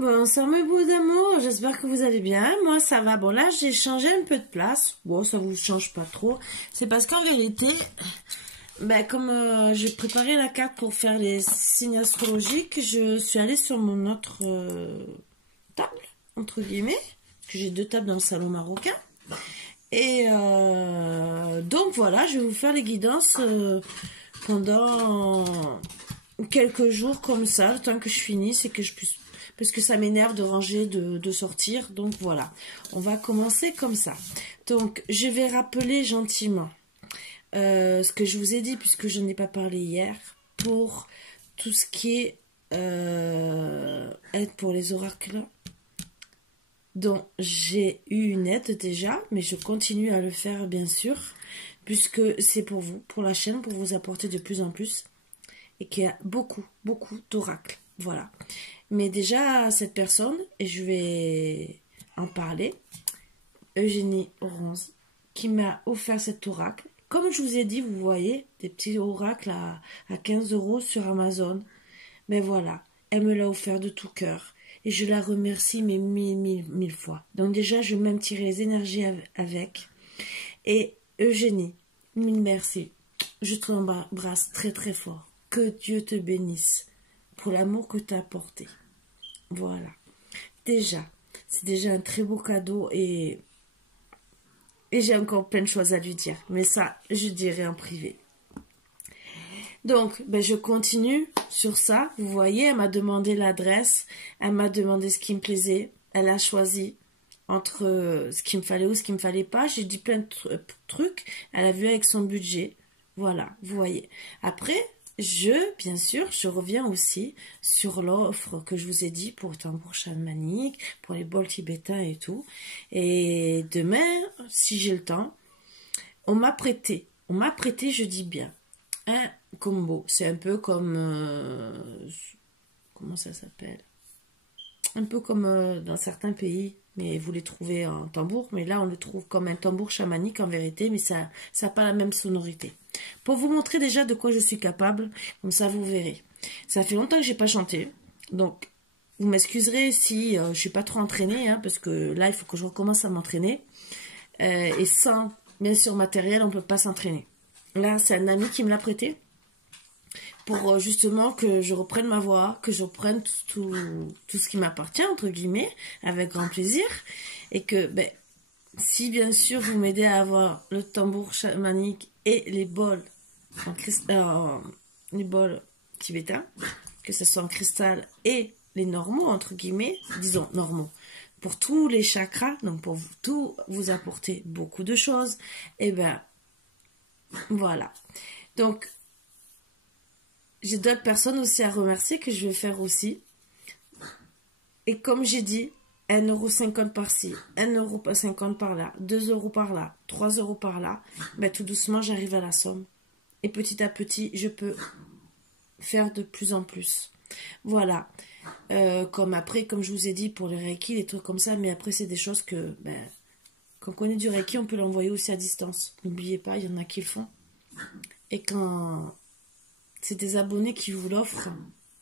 Bon, ça mes beaux amours, j'espère que vous allez bien. Moi, ça va. Bon, là, j'ai changé un peu de place. Bon, ça vous change pas trop. C'est parce qu'en vérité, ben, comme j'ai préparé la carte pour faire les signes astrologiques, je suis allée sur mon autre table, entre guillemets, que j'ai deux tables dans le salon marocain. Et donc, voilà, je vais vous faire les guidances pendant quelques jours comme ça, le temps que je finisse et que je puisse... Parce que ça m'énerve de ranger, de sortir. Donc voilà, on va commencer comme ça. Donc je vais rappeler gentiment ce que je vous ai dit, puisque je n'ai pas parlé hier, pour tout ce qui est aide pour les oracles. Donc j'ai eu une aide déjà, mais je continue à le faire bien sûr, puisque c'est pour vous, pour la chaîne, pour vous apporter de plus en plus. Et qu'il y a beaucoup d'oracles. Voilà. Mais déjà, cette personne, et je vais en parler, Eugénie Oronzi, qui m'a offert cet oracle. Comme je vous ai dit, vous voyez, des petits oracles à 15 € sur Amazon. Mais voilà, elle me l'a offert de tout cœur. Et je la remercie, mais mille fois. Donc déjà, je vais même tirer les énergies avec. Et Eugénie, mille merci. Je te embrasse très fort. Que Dieu te bénisse pour l'amour que tu as apporté. Voilà. Déjà, c'est déjà un très beau cadeau et j'ai encore plein de choses à lui dire. Mais ça, je dirai en privé. Donc, ben, je continue sur ça. Vous voyez, elle m'a demandé l'adresse. Elle m'a demandé ce qui me plaisait. Elle a choisi entre ce qu'il me fallait ou ce qu'il me fallait pas. J'ai dit plein de trucs. Elle a vu avec son budget. Voilà, vous voyez. Après... bien sûr, je reviens aussi sur l'offre que je vous ai dit pour tambour chamanique, pour les bols tibétains et tout. Et demain, si j'ai le temps, on m'a prêté, je dis bien, un combo. C'est un peu comme, comment ça s'appelle? Un peu comme dans certains pays, mais vous les trouvez en tambour, mais là on le trouve comme un tambour chamanique en vérité, mais ça n'a pas la même sonorité. Pour vous montrer déjà de quoi je suis capable, comme ça vous verrez. Ça fait longtemps que j'ai pas chanté, donc vous m'excuserez si je suis pas trop entraînée, hein, parce que là il faut que je recommence à m'entraîner. Et sans, bien sûr, matériel, on peut pas s'entraîner. Là c'est un ami qui me l'a prêté, pour justement que je reprenne ma voix, que je reprenne tout ce qui m'appartient, entre guillemets, avec grand plaisir. Et que, ben, si bien sûr vous m'aidez à avoir le tambour chamanique et les bols, les bols tibétains, que ce soit en cristal et les normaux, entre guillemets, disons normaux, pour tous les chakras, donc pour tout vous apporter beaucoup de choses, et ben voilà. Donc, j'ai d'autres personnes aussi à remercier que je vais faire aussi. Et comme j'ai dit, 1,50 € par-ci, 1,50 € par-là, 2 € par-là, 3 € par-là, ben, tout doucement, j'arrive à la somme. Et petit à petit, je peux faire de plus en plus. Voilà. Comme après, comme je vous ai dit, pour les Reiki, les trucs comme ça, mais après, c'est des choses que, ben, quand on connaît du Reiki, on peut l'envoyer aussi à distance. N'oubliez pas, il y en a qui le font. Et quand... c'est des abonnés qui vous l'offrent,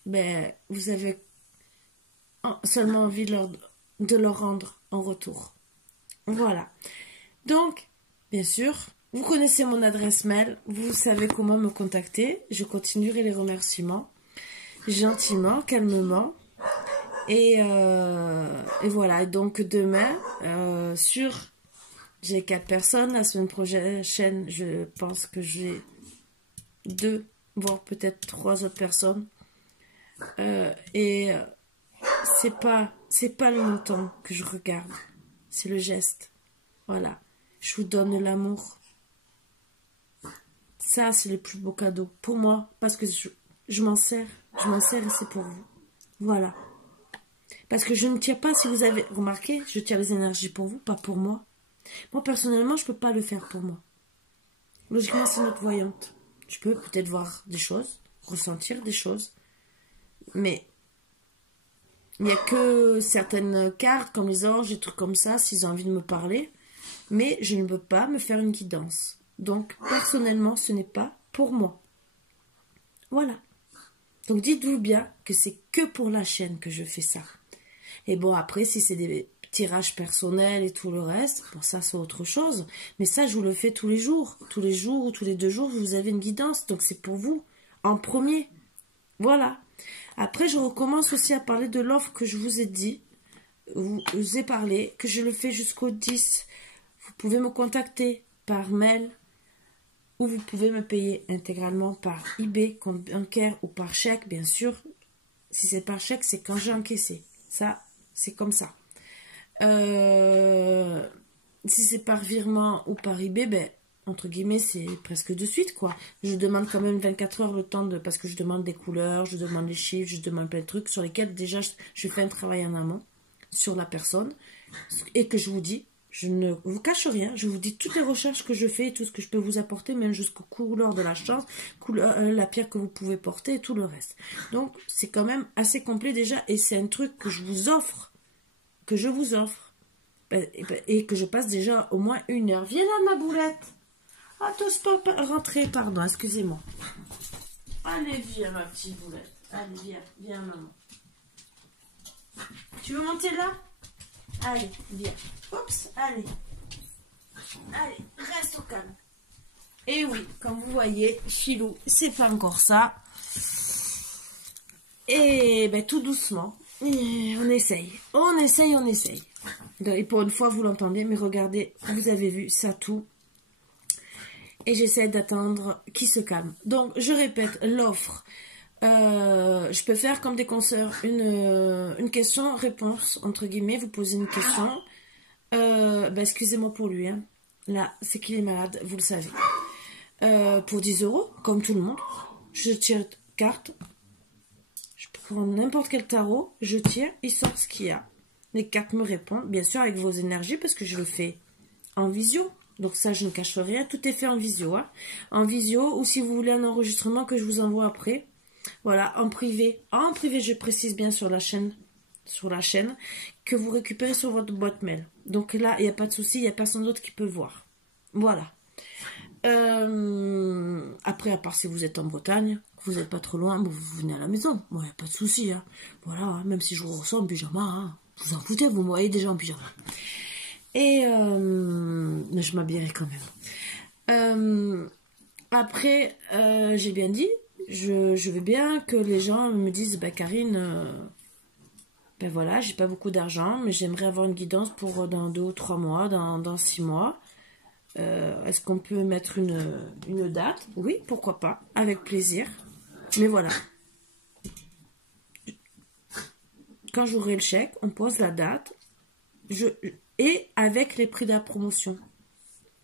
ben, vous avez seulement envie de leur rendre en retour. Voilà. Donc, bien sûr, vous connaissez mon adresse mail, vous savez comment me contacter. Je continuerai les remerciements, gentiment, calmement. Et voilà. Et donc, demain, j'ai 4 personnes. La semaine prochaine, je pense que j'ai 2, voire peut-être 3 autres personnes. C'est pas le montant que je regarde, c'est le geste. Voilà, je vous donne l'amour. Ça, c'est le plus beau cadeau pour moi, parce que je m'en sers et c'est pour vous. Voilà. Parce que je ne tire pas, si vous avez remarqué, je tire les énergies pour vous, pas pour moi. Moi, personnellement, je peux pas le faire pour moi. Logiquement, c'est notre voyante. Je peux peut-être voir des choses, ressentir des choses, mais il n'y a que certaines cartes, comme les anges, des trucs comme ça, s'ils ont envie de me parler, mais je ne peux pas me faire une guidance. Donc, personnellement, ce n'est pas pour moi. Voilà. Donc, dites-vous bien que c'est que pour la chaîne que je fais ça. Et bon, après, si c'est des tirages personnels et tout le reste, bon, ça, c'est autre chose. Mais ça, je vous le fais tous les jours. Tous les jours ou tous les 2 jours, vous avez une guidance. Donc, c'est pour vous, en premier. Voilà. Après, je recommence aussi à parler de l'offre que je vous ai dit, vous ai parlé, que je le fais jusqu'au 10. Vous pouvez me contacter par mail ou vous pouvez me payer intégralement par eBay, compte bancaire ou par chèque, bien sûr. Si c'est par chèque, c'est quand j'ai encaissé. Ça, c'est comme ça. Si c'est par virement ou par eBay, ben, entre guillemets, c'est presque de suite, quoi. Je demande quand même 24 heures le temps de... Parce que je demande des couleurs, je demande les chiffres, je demande plein de trucs sur lesquels, déjà, je fais un travail en amont sur la personne. Et que je vous dis, je ne vous cache rien, je vous dis toutes les recherches que je fais, tout ce que je peux vous apporter, même jusqu'aux couleurs de la chance, la pierre que vous pouvez porter et tout le reste. Donc, c'est quand même assez complet déjà, et c'est un truc que je vous offre, et que je passe déjà au moins 1 heure. Viens là, ma boulette. Ah, t'oses pas rentrer, pardon, excusez-moi. Allez, viens, ma petite boulette. Allez, viens, maman. Tu veux monter là? Allez, viens. Oups, allez. Allez, reste au calme. Et oui, comme vous voyez, Chilou, c'est pas encore ça. Et ben tout doucement, on essaye. Et pour une fois, vous l'entendez, mais regardez, vous avez vu, ça tout. Et j'essaie d'attendre qu'il se calme. Donc, je répète, l'offre. Je peux faire comme des consoeurs une question-réponse, entre guillemets. Vous posez une question. Excusez-moi pour lui. Hein. Là, c'est qu'il est malade, vous le savez. Pour 10 €, comme tout le monde. Je tire carte. Je prends n'importe quel tarot. Je tire, il sort ce qu'il y a. Les cartes me répondent, bien sûr, avec vos énergies, parce que je le fais en visio. Donc ça, je ne cache rien. Tout est fait en visio. Hein. En visio, ou si vous voulez un enregistrement que je vous envoie après. Voilà, en privé. En privé, je précise bien sur la chaîne, que vous récupérez sur votre boîte mail. Donc là, il n'y a pas de souci, il n'y a personne d'autre qui peut voir. Voilà. Après, à part si vous êtes en Bretagne, vous n'êtes pas trop loin, vous venez à la maison. Bon, il n'y a pas de souci. Hein. Voilà, hein, même si je vous ressens en pyjama, hein, vous en foutez, vous me voyez déjà en pyjama. Et je m'habillerai quand même. Après, j'ai bien dit, je veux bien que les gens me disent, bah Karine, ben voilà, j'ai pas beaucoup d'argent, mais j'aimerais avoir une guidance pour dans 2 ou 3 mois, dans 6 mois. Est-ce qu'on peut mettre une date? Oui, pourquoi pas, avec plaisir. Mais voilà. Quand j'aurai le chèque, on pose la date. Et avec les prix de la promotion.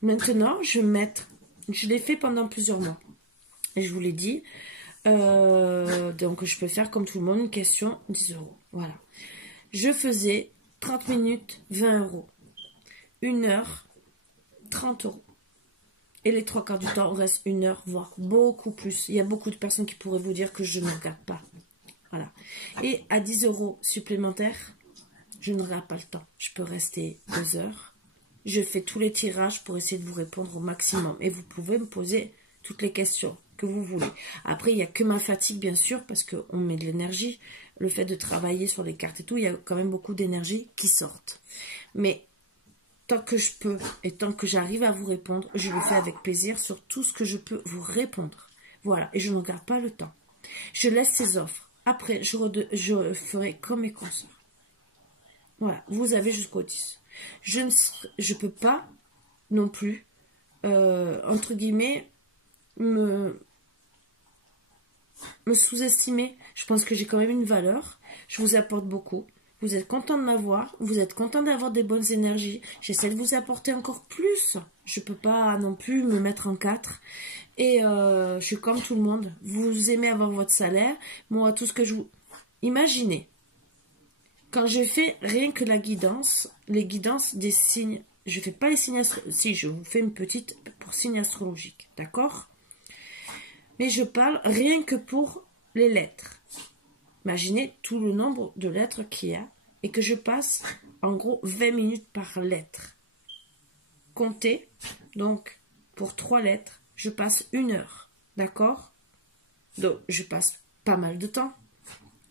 Maintenant, je l'ai fait pendant plusieurs mois. Et je vous l'ai dit. Donc, je peux faire comme tout le monde, une question, 10 €. Voilà. Je faisais 30 minutes, 20 €. 1 heure, 30 €. Et les 3/4 du temps, on reste 1 heure, voire beaucoup plus. Il y a beaucoup de personnes qui pourraient vous dire que je ne regarde pas. Voilà. Et à 10 € supplémentaires, je ne regarde pas le temps. Je peux rester 2 heures. Je fais tous les tirages pour essayer de vous répondre au maximum. Et vous pouvez me poser toutes les questions que vous voulez. Après, il n'y a que ma fatigue, bien sûr, parce qu'on met de l'énergie. Le fait de travailler sur les cartes et tout, il y a quand même beaucoup d'énergie qui sortent. Mais tant que je peux et tant que j'arrive à vous répondre, je le fais avec plaisir sur tout ce que je peux vous répondre. Voilà, et je ne regarde pas le temps. Je laisse ces offres. Après, je ferai comme mes consoeurs. Voilà, vous avez jusqu'au 10. Je ne peux pas non plus, entre guillemets, me sous-estimer. Je pense que j'ai quand même une valeur. Je vous apporte beaucoup. Vous êtes content de m'avoir. Vous êtes content d'avoir des bonnes énergies. J'essaie de vous apporter encore plus. Je ne peux pas non plus me mettre en 4. Et je suis comme tout le monde. Vous aimez avoir votre salaire. Moi, tout ce que je vous... Imaginez. Quand je fais rien que la guidance, les guidances des signes, je ne fais pas les signes astrologiques. Si, je vous fais une petite pour signes astrologiques. D'accord? Mais je parle rien que pour les lettres. Imaginez tout le nombre de lettres qu'il y a et que je passe en gros 20 minutes par lettre. Comptez, donc pour 3 lettres, je passe 1 heure. D'accord? Donc je passe pas mal de temps.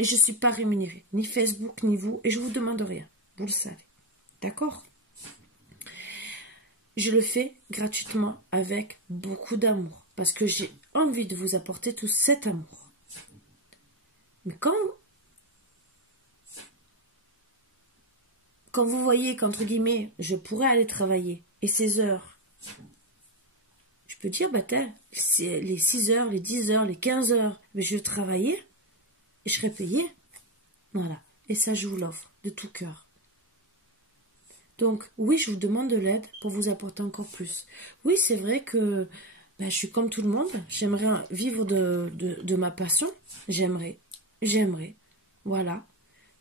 Et je ne suis pas rémunérée, ni Facebook, ni vous, et je ne vous demande rien. Vous le savez. D'accord? Je le fais gratuitement avec beaucoup d'amour, parce que j'ai envie de vous apporter tout cet amour. Mais quand vous voyez qu'entre guillemets, je pourrais aller travailler, et ces heures, je peux dire, les 6 heures, les 10 heures, les 15 heures, mais je travaillais, et je serais payée. Voilà. Et ça, je vous l'offre de tout cœur. Donc, oui, je vous demande de l'aide pour vous apporter encore plus. Oui, c'est vrai que je suis comme tout le monde. J'aimerais vivre de ma passion. J'aimerais. Voilà.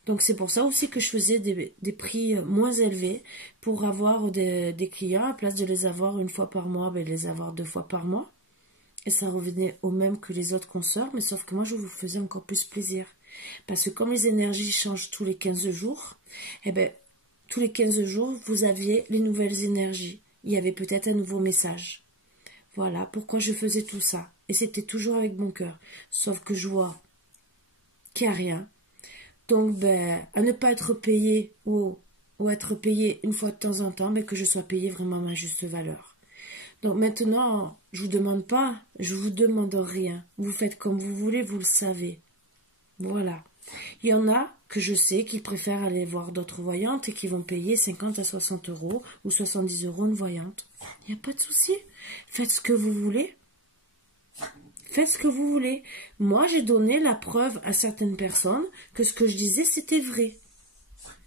Donc, c'est pour ça aussi que je faisais des prix moins élevés pour avoir des clients. À place de les avoir une fois par mois, les avoir 2 fois par mois. Et ça revenait au même que les autres consoeurs, mais sauf que moi, je vous faisais encore plus plaisir. Parce que comme les énergies changent tous les 15 jours, tous les 15 jours, vous aviez les nouvelles énergies. Il y avait peut-être un nouveau message. Voilà pourquoi je faisais tout ça. Et c'était toujours avec mon cœur. Sauf que je vois qu'il n'y a rien. Donc, à ne pas être payé ou être payé une fois de temps en temps, mais que je sois payé vraiment à ma juste valeur. Donc maintenant, je vous demande pas, je vous demande rien. Vous faites comme vous voulez, vous le savez. Voilà. Il y en a que je sais qui préfèrent aller voir d'autres voyantes et qui vont payer 50 à 60 euros ou 70 euros une voyante. Il n'y a pas de souci. Faites ce que vous voulez. Faites ce que vous voulez. Moi, j'ai donné la preuve à certaines personnes que ce que je disais, c'était vrai.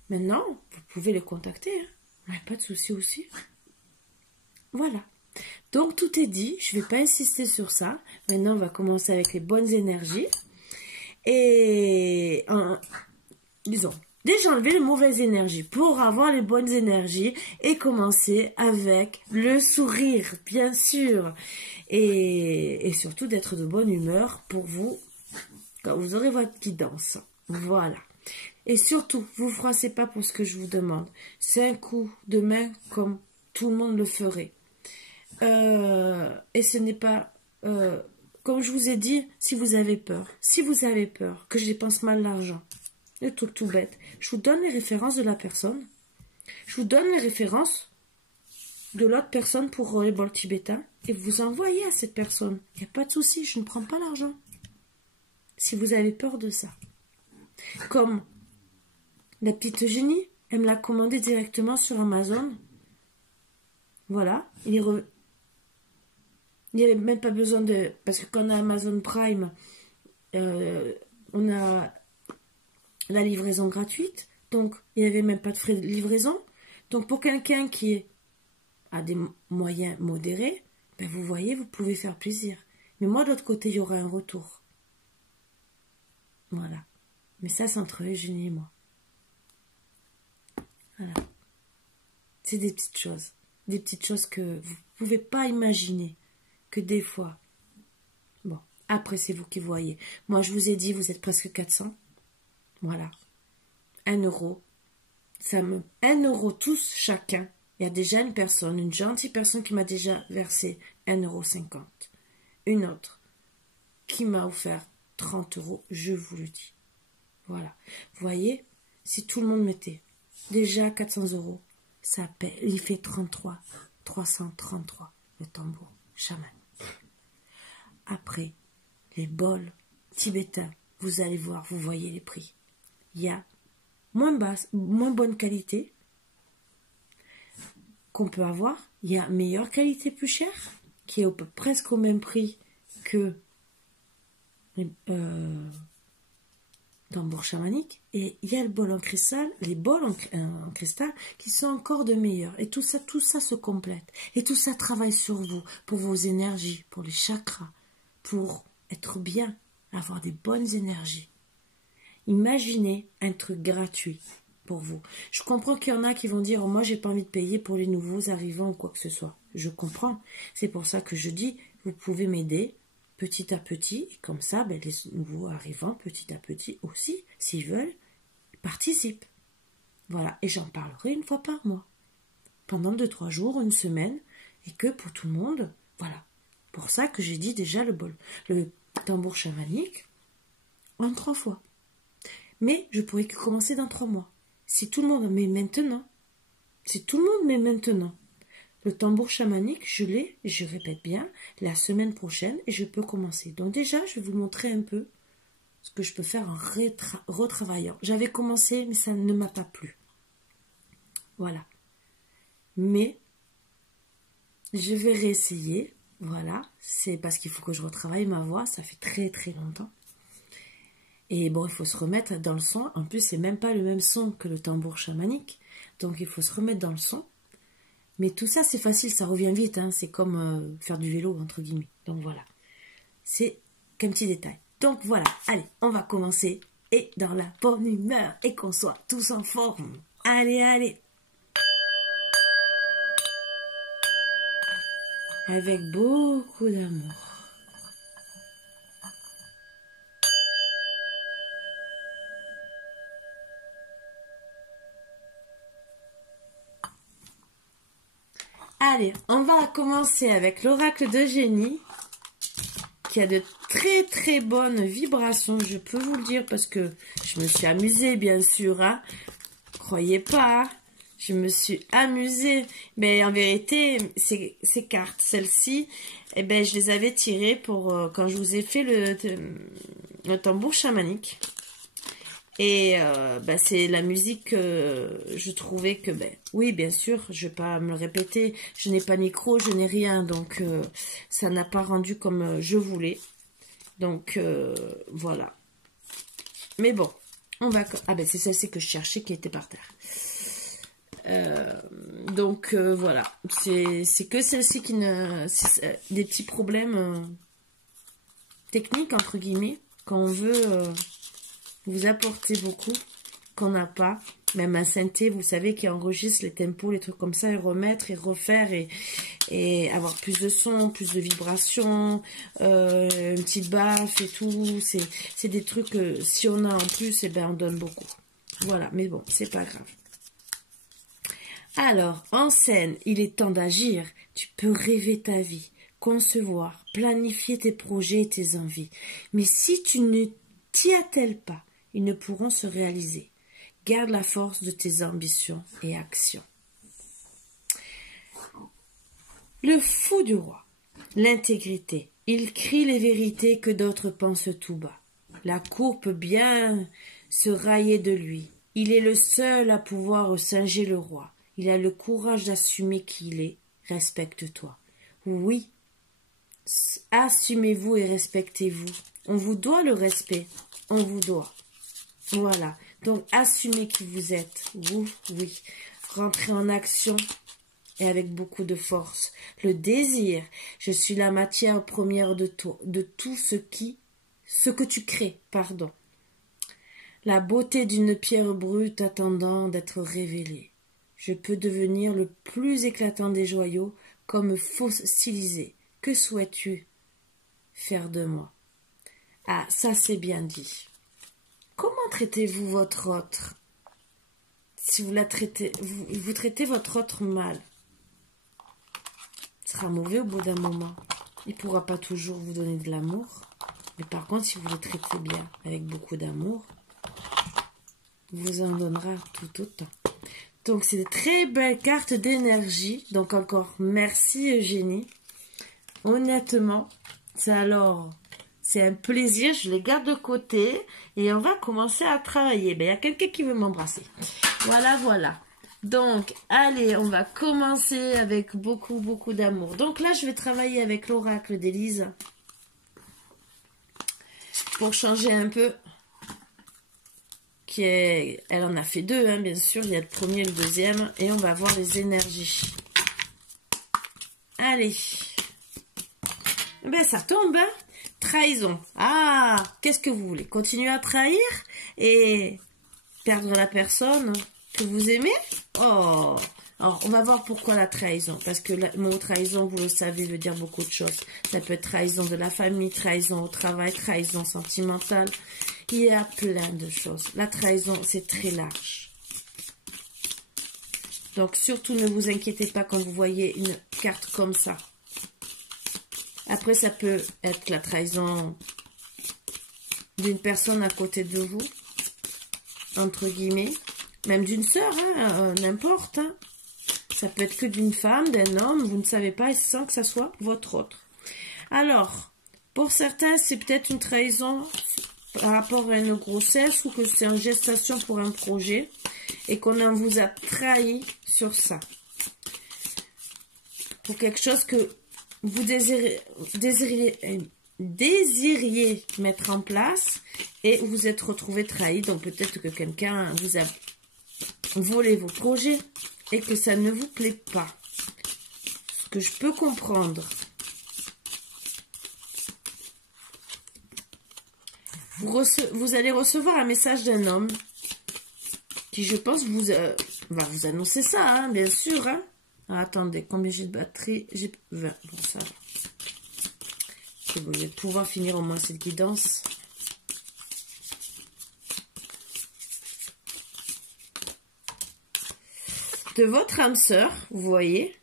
Maintenant, vous pouvez les contacter. Il n'y a pas de souci aussi. Voilà. Donc, tout est dit. Je ne vais pas insister sur ça. Maintenant, on va commencer avec les bonnes énergies. Et, disons, déjà enlever les mauvaises énergies pour avoir les bonnes énergies et commencer avec le sourire, bien sûr. Et surtout d'être de bonne humeur pour vous quand vous aurez votre guidance. Voilà. Et surtout, vous ne froissez pas pour ce que je vous demande. C'est un coup de main comme tout le monde le ferait. Et ce n'est pas... comme je vous ai dit, si vous avez peur que je dépense mal l'argent, le truc tout bête, je vous donne les références de la personne, je vous donne les références de l'autre personne pour les bols tibétains, et vous envoyez à cette personne. Il n'y a pas de souci, je ne prends pas l'argent. Si vous avez peur de ça. Comme la petite Eugénie, elle me l'a commandé directement sur Amazon. Voilà, il n'y avait même pas besoin de... Parce que quand on a Amazon Prime, on a la livraison gratuite. Donc, il n'y avait même pas de frais de livraison. Donc, pour quelqu'un qui a des moyens modérés, vous voyez, vous pouvez faire plaisir. Mais moi, de l'autre côté, il y aura un retour. Voilà. Mais ça, c'est entre Eugénie et moi. Voilà. C'est des petites choses. Des petites choses que vous ne pouvez pas imaginer. Que des fois. Bon, après c'est vous qui voyez. Moi je vous ai dit, vous êtes presque 400. Voilà. 1 euro. 1 euro tous chacun. Il y a déjà une personne, une gentille personne qui m'a déjà versé 1,50 €. Une autre qui m'a offert 30 €, je vous le dis. Voilà. Vous voyez, si tout le monde mettait déjà 400 €, ça paie. Il fait 333 le tambour chaman. Après, les bols tibétains, vous allez voir, vous voyez les prix. Il y a moins bonne qualité qu'on peut avoir. Il y a meilleure qualité plus chère, qui est presque au même prix que les tambours chamaniques. Et il y a le bol en cristal, les bols en cristal qui sont encore de meilleurs. Et tout ça se complète. Et tout ça travaille sur vous, pour vos énergies, pour les chakras, pour être bien, avoir des bonnes énergies. Imaginez un truc gratuit pour vous. Je comprends qu'il y en a qui vont dire oh, « moi, j'ai pas envie de payer pour les nouveaux arrivants ou quoi que ce soit. » Je comprends. C'est pour ça que je dis « vous pouvez m'aider petit à petit. » Et comme ça, les nouveaux arrivants, petit à petit aussi, s'ils veulent, participent. Voilà. Et j'en parlerai une fois par mois. Pendant 2-3 jours, une semaine. Et que pour tout le monde, voilà. Pour ça que j'ai dit déjà le tambour chamanique en 3 fois. Mais je pourrais que commencer dans 3 mois. Si tout le monde met maintenant, si tout le monde met maintenant, le tambour chamanique, je l'ai, je répète bien, la semaine prochaine, et je peux commencer. Donc déjà, je vais vous montrer un peu ce que je peux faire en retravaillant. J'avais commencé, mais ça ne m'a pas plu. Voilà. Mais je vais réessayer. Voilà. C'est parce qu'il faut que je retravaille ma voix. Ça fait très très longtemps. Et bon, il faut se remettre dans le son. En plus, c'est même pas le même son que le tambour chamanique. Donc, il faut se remettre dans le son. Mais tout ça, c'est facile. Ça revient vite. Hein. C'est comme faire du vélo, entre guillemets. Donc, voilà. C'est qu'un petit détail. Donc, voilà. Allez, on va commencer. Et dans la bonne humeur. Et qu'on soit tous en forme. Allez, allez. Avec beaucoup d'amour. Allez, on va commencer avec l'oracle d'Eugénie, qui a de très très bonnes vibrations, je peux vous le dire, parce que je me suis amusée, bien sûr, hein. Croyez pas, hein. Je me suis amusée, mais en vérité, ces cartes, celles-ci, eh ben, je les avais tirées pour quand je vous ai fait le tambour chamanique. Et ben, c'est la musique, je trouvais que, ben, oui, bien sûr, je ne vais pas me le répéter, je n'ai pas de micro, je n'ai rien, donc ça n'a pas rendu comme je voulais. Donc, voilà. Mais bon, on va... Ah ben, c'est celle-ci que je cherchais qui était par terre. Donc voilà, c'est que celle-ci qui ne... des petits problèmes techniques, entre guillemets, quand on veut vous apporter beaucoup, qu'on n'a pas. Même un synthé, vous savez, qui enregistre les tempos, les trucs comme ça, et remettre, et refaire, et avoir plus de son, plus de vibrations, une petite baffe et tout. C'est des trucs que si on a en plus, eh ben, on donne beaucoup. Voilà, mais bon, c'est pas grave. Alors, en scène, il est temps d'agir. Tu peux rêver ta vie, concevoir, planifier tes projets et tes envies. Mais si tu ne t'y attelles pas, ils ne pourront se réaliser. Garde la force de tes ambitions et actions. Le fou du roi, l'intégrité. Il crie les vérités que d'autres pensent tout bas. La cour peut bien se railler de lui. Il est le seul à pouvoir singer le roi. Il a le courage d'assumer qui il est. Respecte-toi. Oui, assumez-vous et respectez-vous. On vous doit le respect. On vous doit. Voilà. Donc, assumez qui vous êtes. Vous, oui. Rentrez en action et avec beaucoup de force. Le désir. Je suis la matière première de tout ce que tu crées. Pardon. La beauté d'une pierre brute attendant d'être révélée. Je peux devenir le plus éclatant des joyaux, comme fossilisé. Que souhaites-tu faire de moi? Ah, ça c'est bien dit. Comment traitez-vous votre autre? Si vous la traitez, vous traitez votre autre mal, ce sera mauvais au bout d'un moment. Il ne pourra pas toujours vous donner de l'amour. Mais par contre, si vous le traitez bien, avec beaucoup d'amour, vous en donnera tout autant. Donc, c'est de très belles cartes d'énergie. Donc, encore merci Eugénie. Honnêtement, c'est un plaisir. Je les garde de côté et on va commencer à travailler. Ben, il y a quelqu'un qui veut m'embrasser. Voilà, voilà. Donc, allez, on va commencer avec beaucoup, beaucoup d'amour. Donc là, je vais travailler avec l'oracle d'Élise pour changer un peu. Elle en a fait deux, hein, bien sûr. Il y a le premier et le deuxième. Et on va voir les énergies. Allez. Ben, ça tombe, hein. Trahison. Ah, qu'est-ce que vous voulez? Continuer à trahir et perdre la personne que vous aimez? Oh. Alors, on va voir pourquoi la trahison. Parce que le mot trahison, vous le savez, veut dire beaucoup de choses. Ça peut être trahison de la famille, trahison au travail, trahison sentimentale. Il y a plein de choses. La trahison, c'est très large. Donc, surtout, ne vous inquiétez pas quand vous voyez une carte comme ça. Après, ça peut être la trahison d'une personne à côté de vous. entre guillemets, même d'une sœur, hein, n'importe. Hein. Ça peut être que d'une femme, d'un homme, vous ne savez pas, et sans que ça soit votre autre. Alors, pour certains, c'est peut-être une trahison par rapport à une grossesse ou que c'est en gestation pour un projet et qu'on vous a trahi sur ça. Pour quelque chose que vous désiriez mettre en place et vous êtes retrouvé trahi. Donc peut-être que quelqu'un vous a volé vos projets et que ça ne vous plaît pas. Ce que je peux comprendre. Vous allez recevoir un message d'un homme qui, je pense, va vous annoncer ça, hein, bien sûr. Hein. Ah, attendez, combien j'ai de batterie? J'ai 20. Bon, ça va. Vous allez pouvoir finir au moins cette guidance. De votre âme sœur, vous voyez.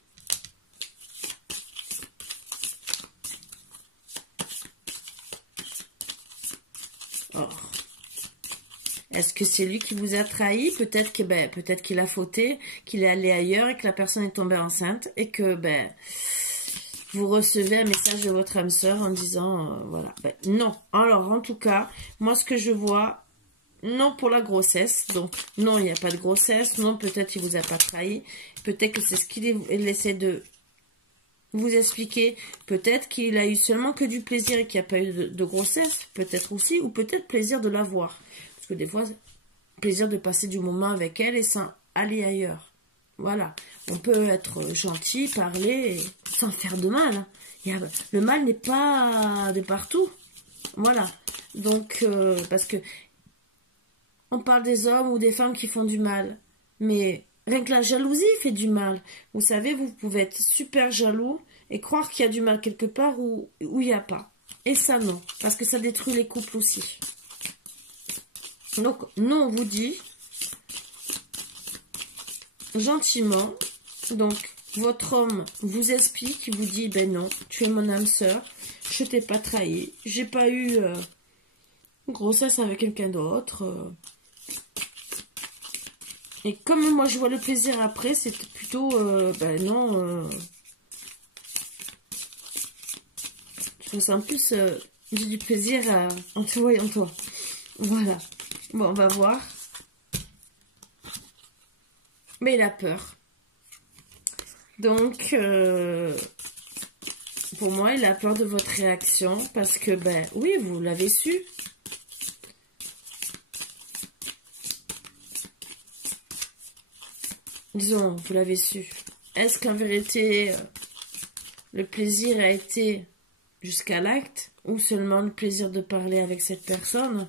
Or, est-ce que c'est lui qui vous a trahi? Peut-être que peut-être qu'il a fauté, qu'il est allé ailleurs et que la personne est tombée enceinte et que vous recevez un message de votre âme sœur en disant voilà. Non. Alors en tout cas, moi ce que je vois, non pour la grossesse. Donc non, il n'y a pas de grossesse. Non, peut-être qu'il vous a pas trahi. Peut-être que c'est ce qu'il essaie de vous expliquer. Peut-être qu'il a eu seulement que du plaisir et qu'il n'y a pas eu de grossesse. Peut-être aussi. Ou peut-être plaisir de la voir. Parce que des fois, plaisir de passer du moment avec elle et sans aller ailleurs. Voilà. On peut être gentil, parler sans faire de mal. Hein. Le mal n'est pas de partout. Voilà. Donc, parce que on parle des hommes ou des femmes qui font du mal. Mais rien que la jalousie fait du mal. Vous savez, vous pouvez être super jaloux et croire qu'il y a du mal quelque part où il n'y a pas. Et ça, non. Parce que ça détruit les couples aussi. Donc, nous, on vous dit gentiment. Donc, votre homme vous explique, il vous dit, ben non, tu es mon âme sœur, je t'ai pas trahi, j'ai pas eu grossesse avec quelqu'un d'autre. Et comme moi je vois le plaisir après, c'est plutôt, ben non, je ressens plus j'ai du plaisir en te voyant toi. Voilà. Bon, on va voir. Mais il a peur. Donc, pour moi, il a peur de votre réaction parce que, oui, vous l'avez su. Disons, vous l'avez su. Est-ce qu'en vérité, le plaisir a été jusqu'à l'acte ou seulement le plaisir de parler avec cette personne?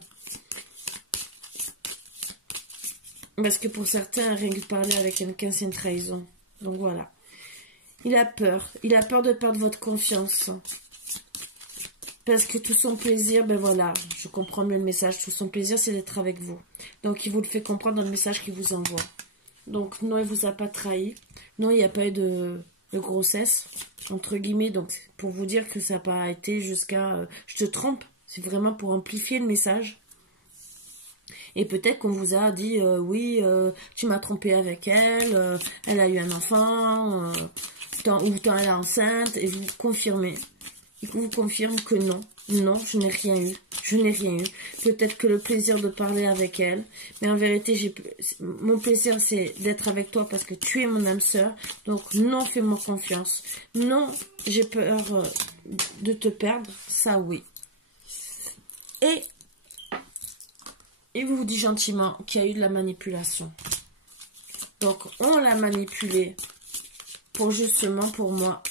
Parce que pour certains, rien que parler avec quelqu'un, c'est une trahison. Donc voilà. Il a peur. Il a peur de perdre votre confiance. Parce que tout son plaisir, voilà, je comprends mieux le message. Tout son plaisir, c'est d'être avec vous. Donc il vous le fait comprendre dans le message qu'il vous envoie. Donc non, il vous a pas trahi. Non, il n'y a pas eu de grossesse, entre guillemets. Donc pour vous dire que ça n'a pas été jusqu'à... je te trompe. C'est vraiment pour amplifier le message. Et peut-être qu'on vous a dit, oui, tu m'as trompé avec elle, elle a eu un enfant, ou tant elle est enceinte, et vous confirmez. Il vous confirme que non, non, je n'ai rien eu, je n'ai rien eu. Peut-être que le plaisir de parler avec elle, mais en vérité, mon plaisir, c'est d'être avec toi parce que tu es mon âme sœur. Donc non, fais-moi confiance. Non, j'ai peur de te perdre, ça oui. Et il vous dit gentiment qu'il y a eu de la manipulation. Donc, on l'a manipulé pour justement, pour moi,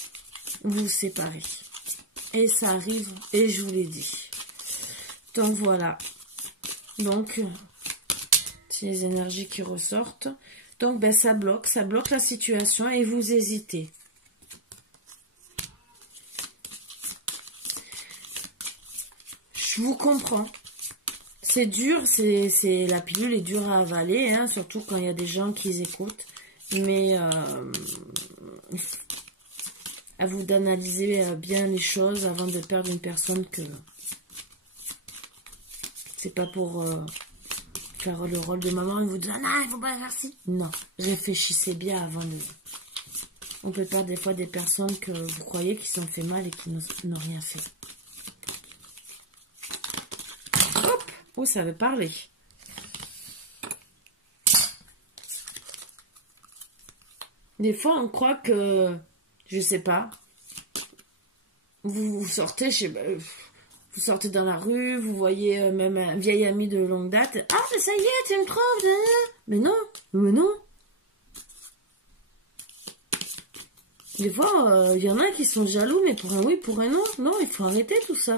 vous séparer. Et ça arrive, et je vous l'ai dit. Donc, voilà. Donc, c'est les énergies qui ressortent. Donc, ça bloque la situation et vous hésitez. Je vous comprends. C'est dur, la pilule est dure à avaler, hein, surtout quand il y a des gens qui écoutent. Mais à vous d'analyser bien les choses avant de perdre une personne que c'est pas pour faire le rôle de maman et vous dire, non, il faut pas faire ci. Non, réfléchissez bien avant de... On peut pas des fois des personnes que vous croyez qui sont fait mal et qui n'ont rien fait. Hop, oh, ça veut parler. Des fois, on croit que, je sais pas, vous sortez, vous sortez dans la rue, vous voyez même un vieil ami de longue date. Ah, mais ça y est, tu me trouves. Mais non, mais non. Des fois, il y en a qui sont jaloux, mais pour un oui, pour un non. Non, il faut arrêter tout ça.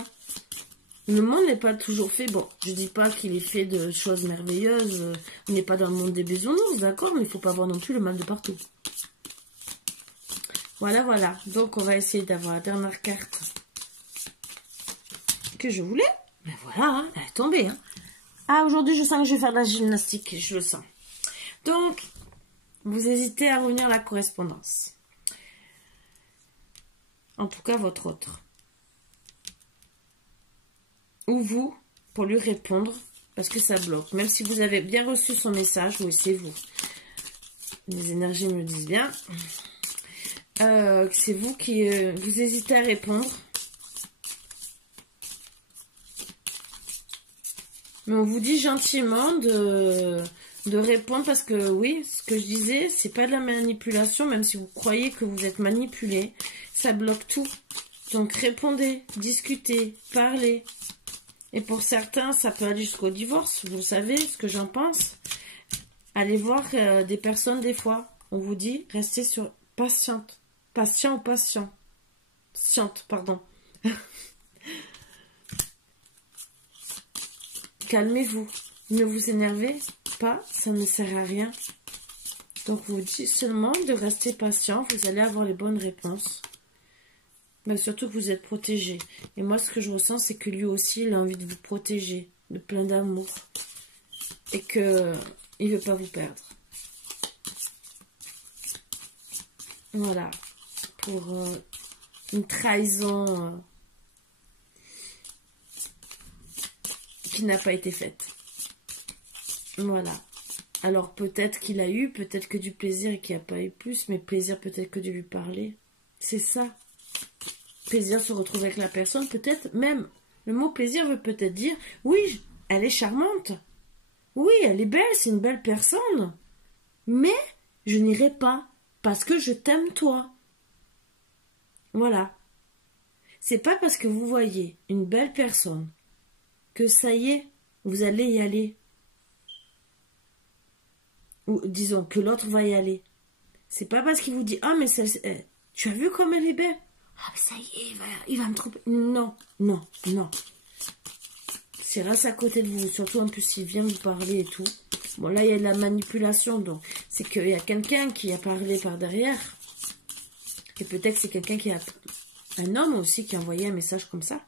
Le monde n'est pas toujours fait. Bon, je dis pas qu'il est fait de choses merveilleuses. On n'est pas dans le monde des bisounours, d'accord, mais il faut pas voir non plus le mal de partout. Voilà, voilà. Donc, on va essayer d'avoir la dernière carte que je voulais. Ben voilà, hein, elle est tombée. Hein. Ah, aujourd'hui, je sens que je vais faire de la gymnastique. Je le sens. Donc, vous hésitez à revenir à la correspondance. En tout cas, votre autre. Ou vous, pour lui répondre, parce que ça bloque. Même si vous avez bien reçu son message, oui, c'est vous. Les énergies me disent bien. C'est vous qui vous hésitez à répondre. Mais on vous dit gentiment de répondre parce que oui, ce que je disais, c'est pas de la manipulation, même si vous croyez que vous êtes manipulé, ça bloque tout. Donc répondez, discutez, parlez. Et pour certains, ça peut aller jusqu'au divorce. Vous savez ce que j'en pense. Allez voir des personnes des fois. On vous dit, restez sur patiente. Patient ou patient. Patiente, pardon. Calmez-vous. Ne vous énervez pas, ça ne sert à rien. Donc, vous dites seulement de rester patient. Vous allez avoir les bonnes réponses. Mais surtout que vous êtes protégé. Et moi, ce que je ressens, c'est que lui aussi, il a envie de vous protéger. De plein d'amour. Et que il ne veut pas vous perdre. Voilà. Pour une trahison qui n'a pas été faite. Voilà. Alors peut-être qu'il a eu, peut-être que du plaisir et qu'il n'y a pas eu plus, mais plaisir peut-être que de lui parler. C'est ça. Plaisir se retrouver avec la personne, peut-être même, le mot plaisir veut peut-être dire, oui, elle est charmante. Oui, elle est belle, c'est une belle personne. Mais je n'irai pas parce que je t'aime toi. Voilà. C'est pas parce que vous voyez une belle personne que ça y est, vous allez y aller. Ou disons que l'autre va y aller. C'est pas parce qu'il vous dit, ah mais tu as vu comme elle est belle. Ah mais ça y est, il va me tromper. Non, non, non. C'est reste à côté de vous, surtout en plus s'il vient vous parler et tout. Bon là il y a de la manipulation, donc c'est qu'il y a quelqu'un qui a parlé par derrière. Et peut-être c'est quelqu'un qui a... Un homme aussi qui a envoyé un message comme ça.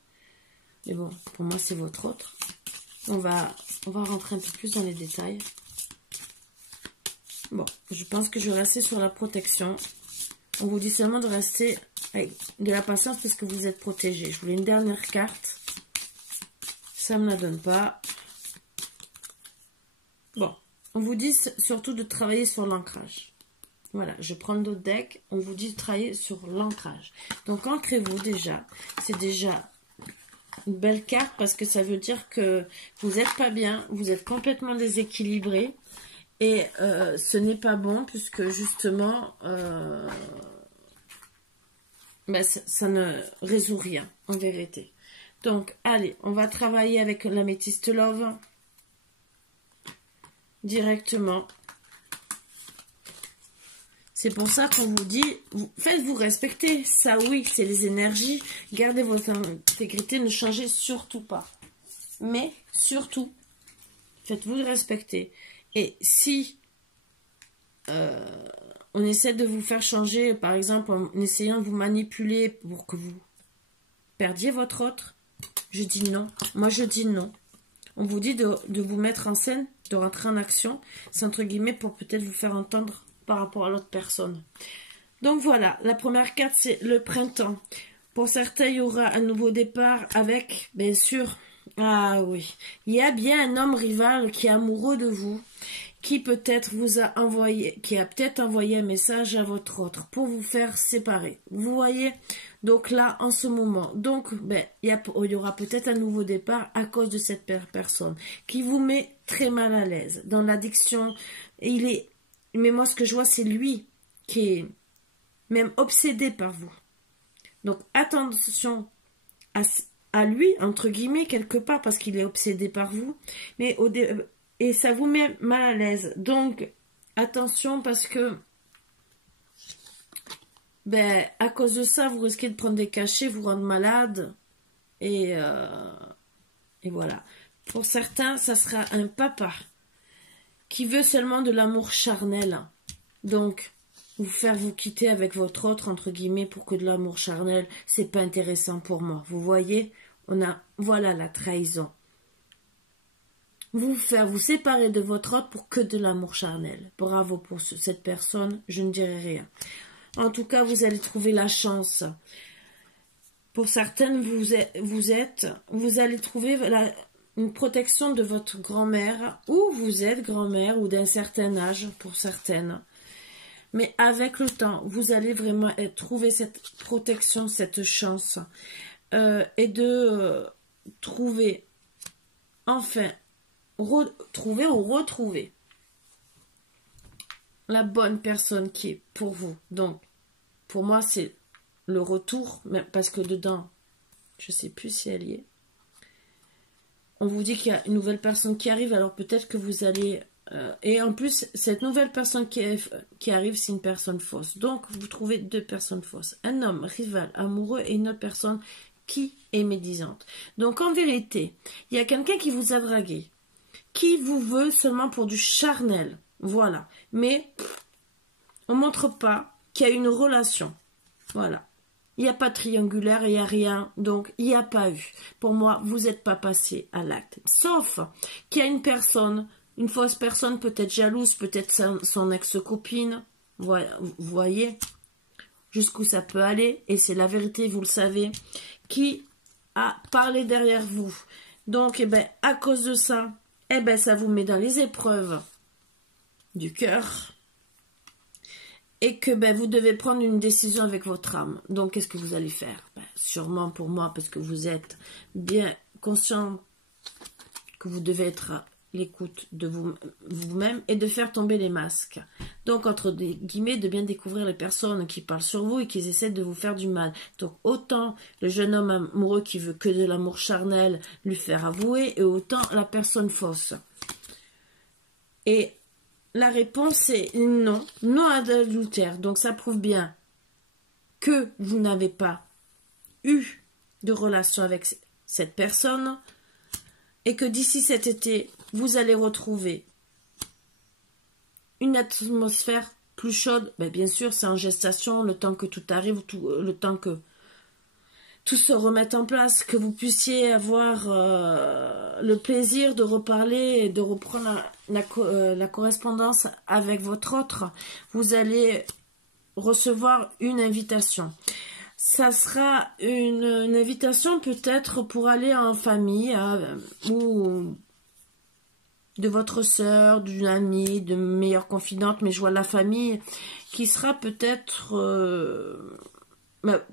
Mais bon, pour moi c'est votre autre. On va rentrer un peu plus dans les détails. Bon, je pense que je vais rester sur la protection. On vous dit seulement de rester avec de la patience parce que vous êtes protégé. Je voulais une dernière carte. Ça ne me la donne pas. Bon, on vous dit surtout de travailler sur l'ancrage. Voilà, je prends d'autres decks. On vous dit de travailler sur l'ancrage. Donc, ancrez-vous déjà. C'est déjà une belle carte parce que ça veut dire que vous n'êtes pas bien. Vous êtes complètement déséquilibré. Et ce n'est pas bon puisque justement, ça ne résout rien en vérité. Donc, allez, on va travailler avec l'améthyste love directement. C'est pour ça qu'on vous dit, faites-vous respecter. Ça, oui, c'est les énergies. Gardez votre intégrité, ne changez surtout pas. Mais, surtout, faites-vous respecter. Et si on essaie de vous faire changer, par exemple, en essayant de vous manipuler pour que vous perdiez votre autre, je dis non. Moi, je dis non. On vous dit de vous mettre en scène, de rentrer en action. C'est entre guillemets pour peut-être vous faire entendre par rapport à l'autre personne. Donc voilà, la première carte, c'est le printemps. Pour certains, il y aura un nouveau départ avec, bien sûr, Ah oui, il y a bien un homme rival qui est amoureux de vous, qui peut-être vous a envoyé, qui a peut-être envoyé un message à votre autre pour vous faire séparer. Vous voyez? Donc là, en ce moment, donc ben, il y aura peut-être un nouveau départ à cause de cette personne qui vous met très mal à l'aise dans l'addiction. Mais moi, ce que je vois, c'est lui qui est même obsédé par vous. Donc attention à lui, entre guillemets, quelque part, parce qu'il est obsédé par vous. Mais et ça vous met mal à l'aise. Donc, attention, parce que ben, à cause de ça, vous risquez de prendre des cachets, vous rendre malade. Et voilà. Pour certains, ça sera un papa qui veut seulement de l'amour charnel. Donc, vous faire vous quitter avec votre autre, entre guillemets, pour que de l'amour charnel, c'est pas intéressant pour moi. Vous voyez, voilà la trahison. Vous faire vous séparer de votre autre pour que de l'amour charnel. Bravo pour cette personne, je ne dirai rien. En tout cas, vous allez trouver la chance. Pour certaines, vous allez trouver une protection de votre grand-mère, ou vous êtes grand-mère, ou d'un certain âge pour certaines. Mais avec le temps, vous allez vraiment trouver cette protection, cette chance, et de trouver, enfin, retrouver la bonne personne qui est pour vous. Donc, pour moi, c'est le retour, parce que dedans, je ne sais plus si elle y est. On vous dit qu'il y a une nouvelle personne qui arrive, alors peut-être que vous allez... et en plus, cette nouvelle personne qui arrive, c'est une personne fausse. Donc, vous trouvez deux personnes fausses. Un homme rival, amoureux, et une autre personne qui est médisante. Donc, en vérité, il y a quelqu'un qui vous a dragué, qui vous veut seulement pour du charnel. Voilà. Mais on ne montre pas qu'il y a une relation. Voilà. Il n'y a pas de triangulaire, il n'y a rien. Donc, il n'y a pas eu. Pour moi, vous n'êtes pas passé à l'acte. Sauf qu'il y a une personne, une fausse personne, peut-être jalouse, peut-être son ex-copine. Vous voyez jusqu'où ça peut aller. Et c'est la vérité, vous le savez, qui a parlé derrière vous. Donc, eh ben, à cause de ça, eh ben, ça vous met dans les épreuves du cœur. Et que ben, vous devez prendre une décision avec votre âme. Donc, qu'est-ce que vous allez faire? Ben, sûrement pour moi, parce que vous êtes bien conscient que vous devez être à l'écoute de vous-même et de faire tomber les masques. Donc, entre guillemets, de bien découvrir les personnes qui parlent sur vous et qui essaient de vous faire du mal. Donc, autant le jeune homme amoureux qui veut que de l'amour charnel lui faire avouer, et autant la personne fausse. Et la réponse est non, non à l'adultère. Donc ça prouve bien que vous n'avez pas eu de relation avec cette personne et que d'ici cet été, vous allez retrouver une atmosphère plus chaude. Mais bien sûr, c'est en gestation, le temps que tout arrive, le temps que tout se remette en place, que vous puissiez avoir le plaisir de reparler et de reprendre la correspondance avec votre autre. Vous allez recevoir une invitation. Ça sera une invitation peut-être pour aller en famille ou de votre sœur, d'une amie, de meilleure confidente, mais je vois la famille qui sera peut-être...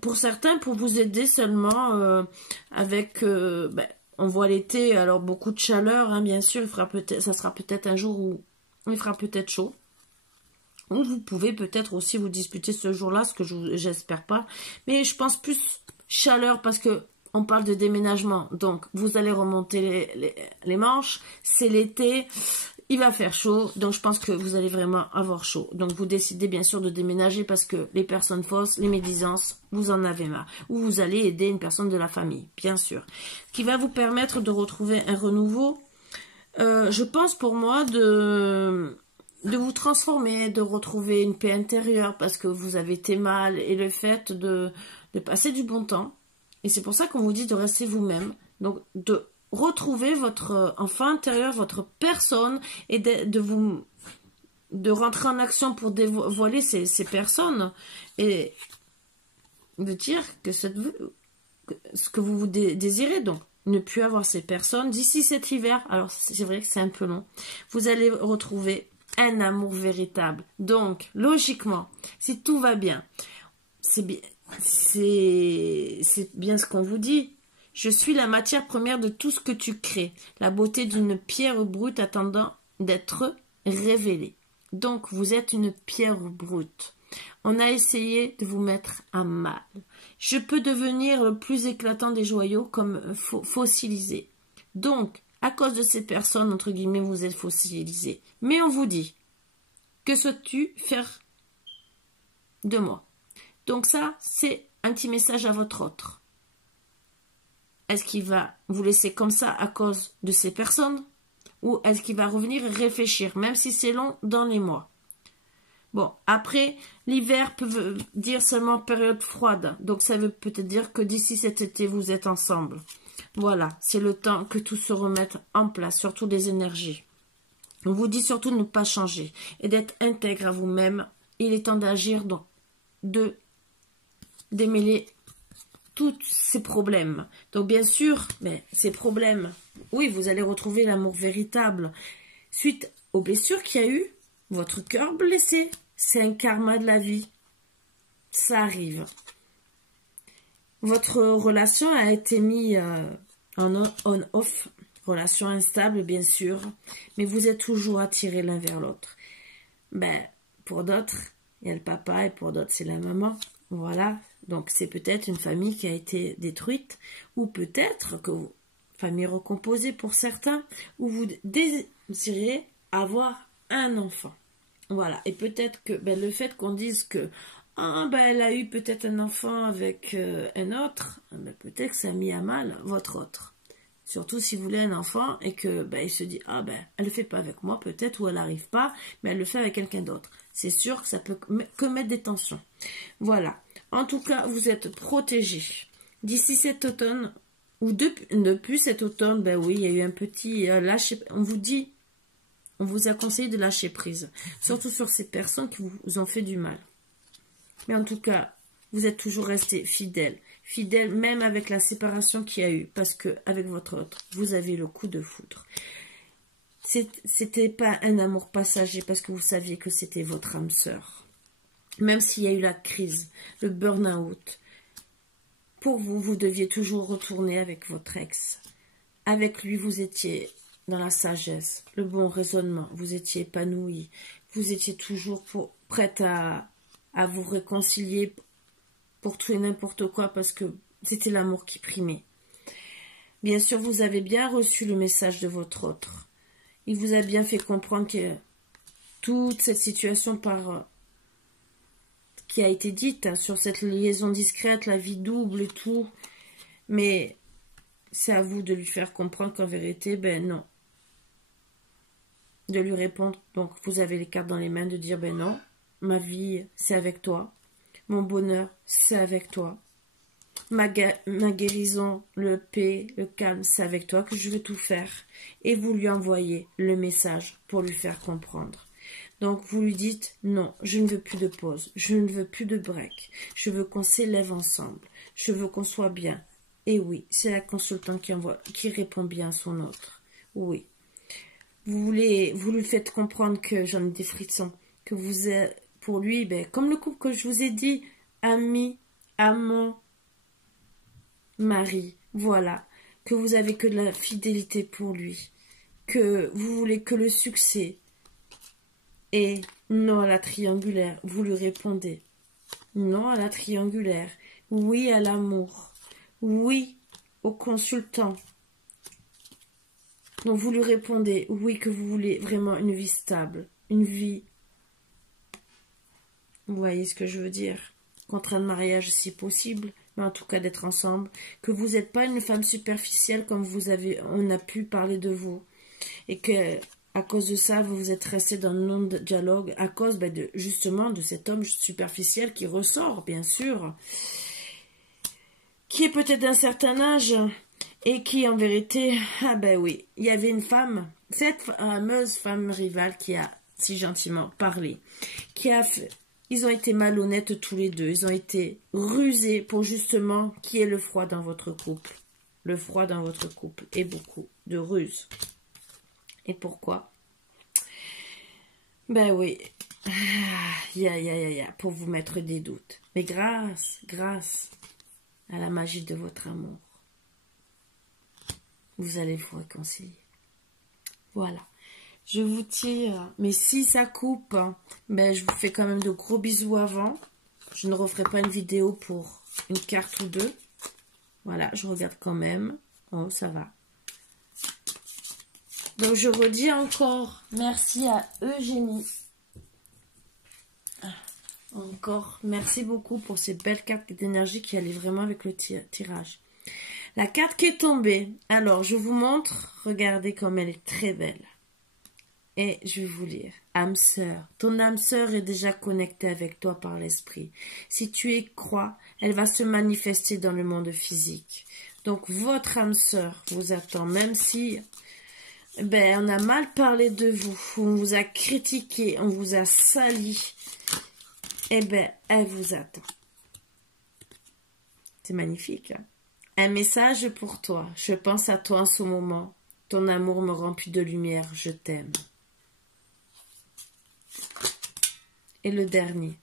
pour certains, pour vous aider seulement avec, on voit l'été, alors beaucoup de chaleur, hein, bien sûr, ça sera peut-être un jour où il fera peut-être chaud. Ou vous pouvez peut-être aussi vous disputer ce jour-là, ce que j'espère pas. Mais je pense plus chaleur parce que on parle de déménagement. Donc, vous allez remonter les manches, c'est l'été. Il va faire chaud, donc je pense que vous allez vraiment avoir chaud. Donc vous décidez bien sûr de déménager parce que les personnes fausses, les médisances, vous en avez marre. Ou vous allez aider une personne de la famille, bien sûr. Qui va vous permettre de retrouver un renouveau. Je pense pour moi de vous transformer, de retrouver une paix intérieure parce que vous avez été mal. Et le fait de passer du bon temps. Et c'est pour ça qu'on vous dit de rester vous-même. Donc de retrouver votre enfant intérieur, votre personne, et de rentrer en action pour dévoiler ces personnes et de dire que ce que vous désirez. Donc, ne plus avoir ces personnes. D'ici cet hiver, alors c'est vrai que c'est un peu long, vous allez retrouver un amour véritable. Donc, logiquement, si tout va bien, c'est bien ce qu'on vous dit. Je suis la matière première de tout ce que tu crées, la beauté d'une pierre brute attendant d'être révélée. Donc, vous êtes une pierre brute. On a essayé de vous mettre à mal. Je peux devenir le plus éclatant des joyaux comme fossilisé. Donc, à cause de ces personnes, entre guillemets, vous êtes fossilisé. Mais on vous dit, que souhaites-tu faire de moi? Donc ça, c'est un petit message à votre autre. Est-ce qu'il va vous laisser comme ça à cause de ces personnes? Ou est-ce qu'il va revenir et réfléchir, même si c'est long, dans les mois? Bon, après, l'hiver peut dire seulement période froide. Donc ça veut peut-être dire que d'ici cet été, vous êtes ensemble. Voilà, c'est le temps que tout se remette en place, surtout les énergies. On vous dit surtout de ne pas changer et d'être intègre à vous-même. Il est temps d'agir, donc de démêler tous ces problèmes. Donc bien sûr, mais ces problèmes, oui, vous allez retrouver l'amour véritable. Suite aux blessures qu'il y a eu, votre cœur blessé, c'est un karma de la vie. Ça arrive. Votre relation a été mise en on-off, relation instable bien sûr, mais vous êtes toujours attirés l'un vers l'autre. Ben, pour d'autres, il y a le papa et pour d'autres, c'est la maman. Voilà, donc c'est peut-être une famille qui a été détruite, ou peut-être que vous, famille recomposée pour certains, où vous désirez avoir un enfant. Voilà, et peut-être que le fait qu'on dise que elle a eu peut-être un enfant avec un autre, peut-être que ça a mis à mal votre autre. Surtout si vous voulez un enfant et que il se dit elle le fait pas avec moi peut-être, ou elle n'arrive pas, mais elle le fait avec quelqu'un d'autre. C'est sûr que ça peut que mettre des tensions. Voilà. En tout cas, vous êtes protégés. D'ici cet automne, ou depuis cet automne, oui, il y a eu un petit lâcher. On vous a conseillé de lâcher prise. Surtout sur ces personnes qui vous ont fait du mal. Mais en tout cas, vous êtes toujours restés fidèles. Fidèles même avec la séparation qu'il y a eu. Parce que avec votre autre, vous avez le coup de foudre. C'était pas un amour passager parce que vous saviez que c'était votre âme sœur. Même s'il y a eu la crise, le burn-out. Pour vous, vous deviez toujours retourner avec votre ex. Avec lui, vous étiez dans la sagesse, le bon raisonnement. Vous étiez épanoui. Vous étiez toujours prête à vous réconcilier pour tout et n'importe quoi parce que c'était l'amour qui primait. Bien sûr, vous avez bien reçu le message de votre autre. Il vous a bien fait comprendre que toute cette situation qui a été dite sur cette liaison discrète, la vie double et tout, mais c'est à vous de lui faire comprendre qu'en vérité, non. De lui répondre, donc vous avez les cartes dans les mains, de dire non, ma vie c'est avec toi, mon bonheur c'est avec toi, ma guérison, le paix, le calme c'est avec toi que je veux tout faire, et vous lui envoyez le message pour lui faire comprendre. Donc vous lui dites non, je ne veux plus de pause, je ne veux plus de break, je veux qu'on s'élève ensemble, je veux qu'on soit bien. Et oui, c'est la consultante qui répond bien à son autre. Oui. Vous lui faites comprendre que j'en ai des frissons, que vous êtes pour lui, comme le couple que je vous ai dit, ami, amant, mari, voilà, que vous avez que de la fidélité pour lui, que vous voulez que le succès, et non à la triangulaire, vous lui répondez, non à la triangulaire, oui à l'amour, oui au consultant. Donc vous lui répondez, oui, que vous voulez vraiment une vie stable, une vie, vous voyez ce que je veux dire, contrat de mariage si possible, mais en tout cas d'être ensemble, que vous n'êtes pas une femme superficielle comme on a pu parler de vous, et que à cause de ça, vous êtes resté dans le non-dialogue, à cause justement de cet homme superficiel qui ressort, bien sûr, qui est peut-être d'un certain âge, et qui, en vérité, oui, il y avait une femme, cette fameuse femme rivale qui a si gentiment parlé, ils ont été malhonnêtes tous les deux, ils ont été rusés pour justement qu'il y ait le froid dans votre couple. le froid dans votre couple et beaucoup de ruse. Et pourquoi? Ben oui, pour vous mettre des doutes. Mais grâce à la magie de votre amour, vous allez vous réconcilier. Voilà. Je vous tire. Mais si ça coupe, ben je vous fais quand même de gros bisous avant. Je ne referai pas une vidéo pour une carte ou deux. Voilà, je regarde quand même. Oh, ça va. Donc, je redis encore merci à Eugénie. Encore, merci beaucoup pour ces belles cartes d'énergie qui allaient vraiment avec le tirage. La carte qui est tombée. Alors, je vous montre. Regardez comme elle est très belle. Et je vais vous lire. Âme sœur. Ton âme sœur est déjà connectée avec toi par l'esprit. Si tu y crois, elle va se manifester dans le monde physique. Donc, votre âme sœur vous attend, même si on a mal parlé de vous, on vous a critiqué, on vous a sali. Elle vous attend. C'est magnifique. Hein? Un message pour toi. Je pense à toi en ce moment. Ton amour me remplit de lumière. Je t'aime. Et le dernier.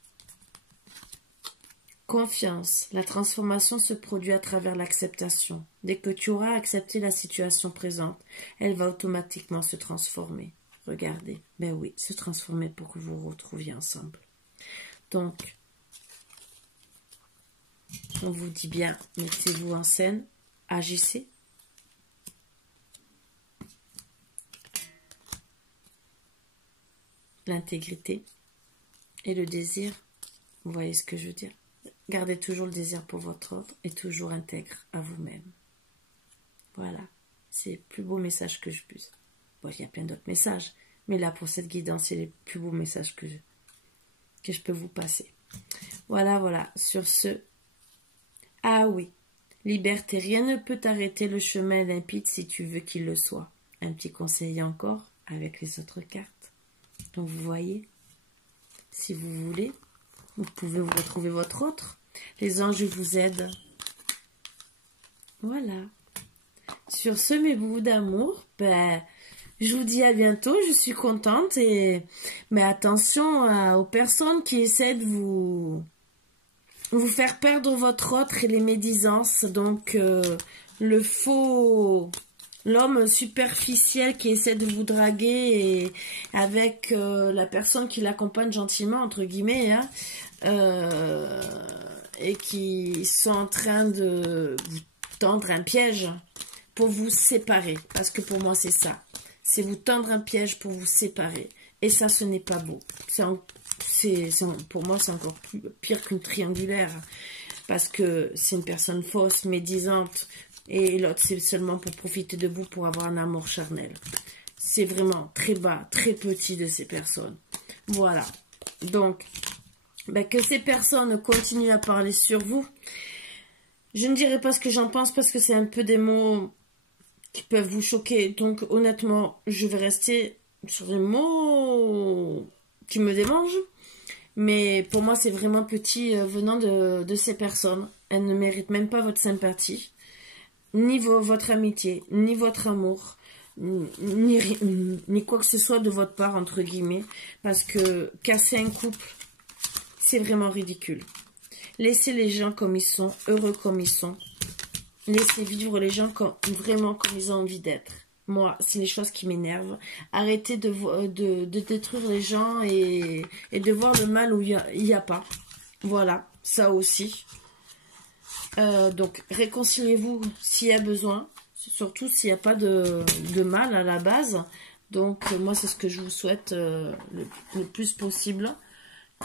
Confiance. La transformation se produit à travers l'acceptation. Dès que tu auras accepté la situation présente, elle va automatiquement se transformer. Regardez. Ben oui, se transformer pour que vous vous retrouviez ensemble. Donc, on vous dit bien, mettez-vous en scène, agissez. L'intégrité et le désir, vous voyez ce que je veux dire? Gardez toujours le désir pour votre autre et toujours intègre à vous-même. Voilà, c'est le plus beau message que je puisse. Bon, il y a plein d'autres messages, mais là, pour cette guidance, c'est les plus beaux messages que je peux vous passer. Voilà, sur ce. Ah oui, liberté, rien ne peut arrêter le chemin limpide si tu veux qu'il le soit. Un petit conseil encore avec les autres cartes. Donc vous voyez, si vous voulez, vous pouvez vous retrouver votre autre. Les anges vous aident. Voilà. Sur ce, mes bouts d'amour, je vous dis à bientôt. Je suis contente mais attention aux personnes qui essaient de vous faire perdre votre autre et les médisances. Donc, l'homme superficiel qui essaie de vous draguer et avec la personne qui l'accompagne gentiment, entre guillemets, hein, et qui sont en train de vous tendre un piège pour vous séparer. Parce que pour moi, c'est ça. C'est vous tendre un piège pour vous séparer. Et ça, ce n'est pas beau. Pour moi, c'est encore pire qu'une triangulaire. Parce que c'est une personne fausse, médisante. Et l'autre, c'est seulement pour profiter de vous, pour avoir un amour charnel. C'est vraiment très bas, très petit de ces personnes. Voilà. Donc, que ces personnes continuent à parler sur vous. Je ne dirai pas ce que j'en pense parce que c'est un peu des mots qui peuvent vous choquer. Donc, honnêtement, je vais rester sur les mots qui me démangent. Mais pour moi, c'est vraiment petit venant de ces personnes. Elles ne méritent même pas votre sympathie, ni votre amitié, ni votre amour, ni quoi que ce soit de votre part, entre guillemets. Parce que casser un couple, c'est vraiment ridicule. Laissez les gens comme ils sont, heureux comme ils sont. Laissez vivre les gens vraiment comme ils ont envie d'être. Moi, c'est les choses qui m'énervent. Arrêtez de détruire les gens et de voir le mal où il n'y a pas. Voilà, ça aussi. Donc, réconciliez-vous s'il y a besoin. Surtout s'il n'y a pas de mal à la base. Donc, moi, c'est ce que je vous souhaite le plus possible.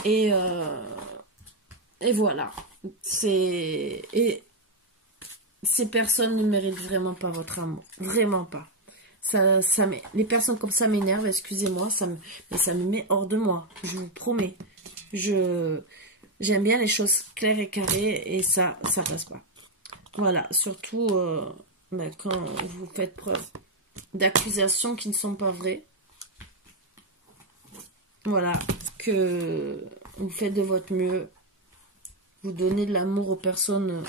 Et voilà. Et ces personnes ne méritent vraiment pas votre amour. Vraiment pas. Les personnes comme ça m'énervent, excusez-moi, mais ça me met hors de moi. Je vous promets. J'aime bien les choses claires et carrées et ça passe pas. Voilà. Surtout quand vous faites preuve d'accusations qui ne sont pas vraies. Voilà. Que vous faites de votre mieux. Vous donnez de l'amour aux personnes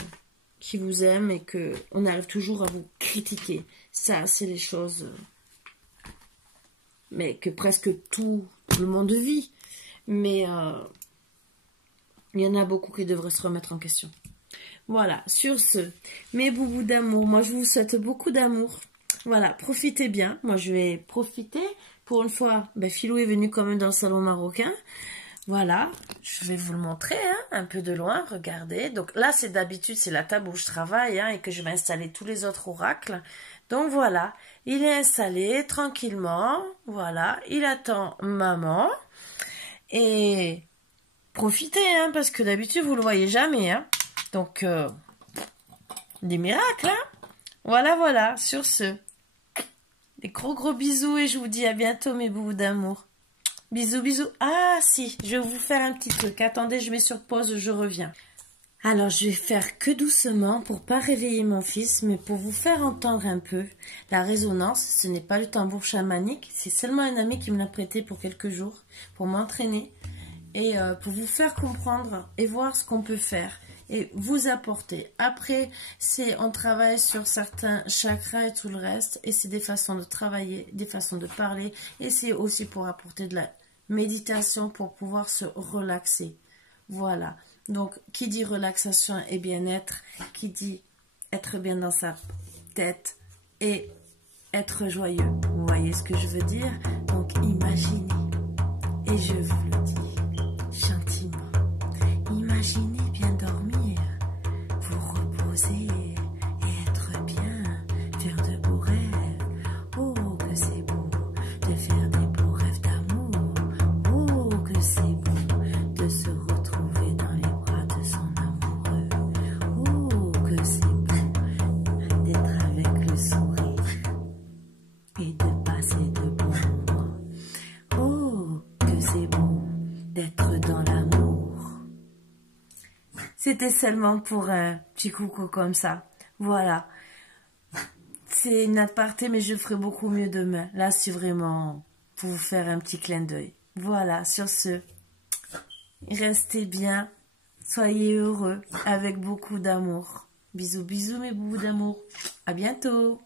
qui vous aime et que on arrive toujours à vous critiquer. Ça, c'est les choses, mais que presque tout le monde vit. Mais il y en a beaucoup qui devraient se remettre en question. Voilà, sur ce, mes boubous d'amour, moi je vous souhaite beaucoup d'amour. Voilà, profitez bien. Moi je vais profiter. Pour une fois, ben, Philou est venu quand même dans le salon marocain. Voilà, je vais vous le montrer hein, un peu de loin, regardez. Donc là, c'est d'habitude, c'est la table où je travaille hein, et que je vais installer tous les autres oracles. Donc voilà, il est installé tranquillement. Voilà, il attend maman. Et profitez, hein, parce que d'habitude, vous le voyez jamais. Hein. Donc, des miracles. Hein. Voilà, voilà, sur ce. Des gros bisous et je vous dis à bientôt, mes boubous d'amour. Bisous, bisous. Ah, si, je vais vous faire un petit truc. Attendez, je mets sur pause, je reviens. Alors, je vais faire que doucement pour pas réveiller mon fils, mais pour vous faire entendre un peu la résonance. Ce n'est pas le tambour chamanique, c'est seulement un ami qui me l'a prêté pour quelques jours, pour m'entraîner et pour vous faire comprendre et voir ce qu'on peut faire et vous apporter. Après, on travaille sur certains chakras et tout le reste, et c'est des façons de travailler, des façons de parler, et c'est aussi pour apporter de la méditation pour pouvoir se relaxer. Voilà. Donc, qui dit relaxation et bien-être, qui dit être bien dans sa tête et être joyeux. Vous voyez ce que je veux dire? Donc, imaginez, et je vous le dis gentiment, imaginez bien dormir, vous reposer et être bien, faire de beaux rêves. Oh, que c'est beau de faire des beaux rêves d'amour. Oh, que c'est beau de se retrouver dans les bras de son amoureux. Oh, que c'est beau d'être avec le sourire et de passer de bons moments. Oh, que c'est beau d'être dans l'amour. C'était seulement pour un petit coucou comme ça. Voilà. C'est une aparté, mais je ferai beaucoup mieux demain. Là, c'est vraiment pour vous faire un petit clin d'œil. Voilà, sur ce, restez bien, soyez heureux, avec beaucoup d'amour. Bisous, bisous mes boubous d'amour. À bientôt.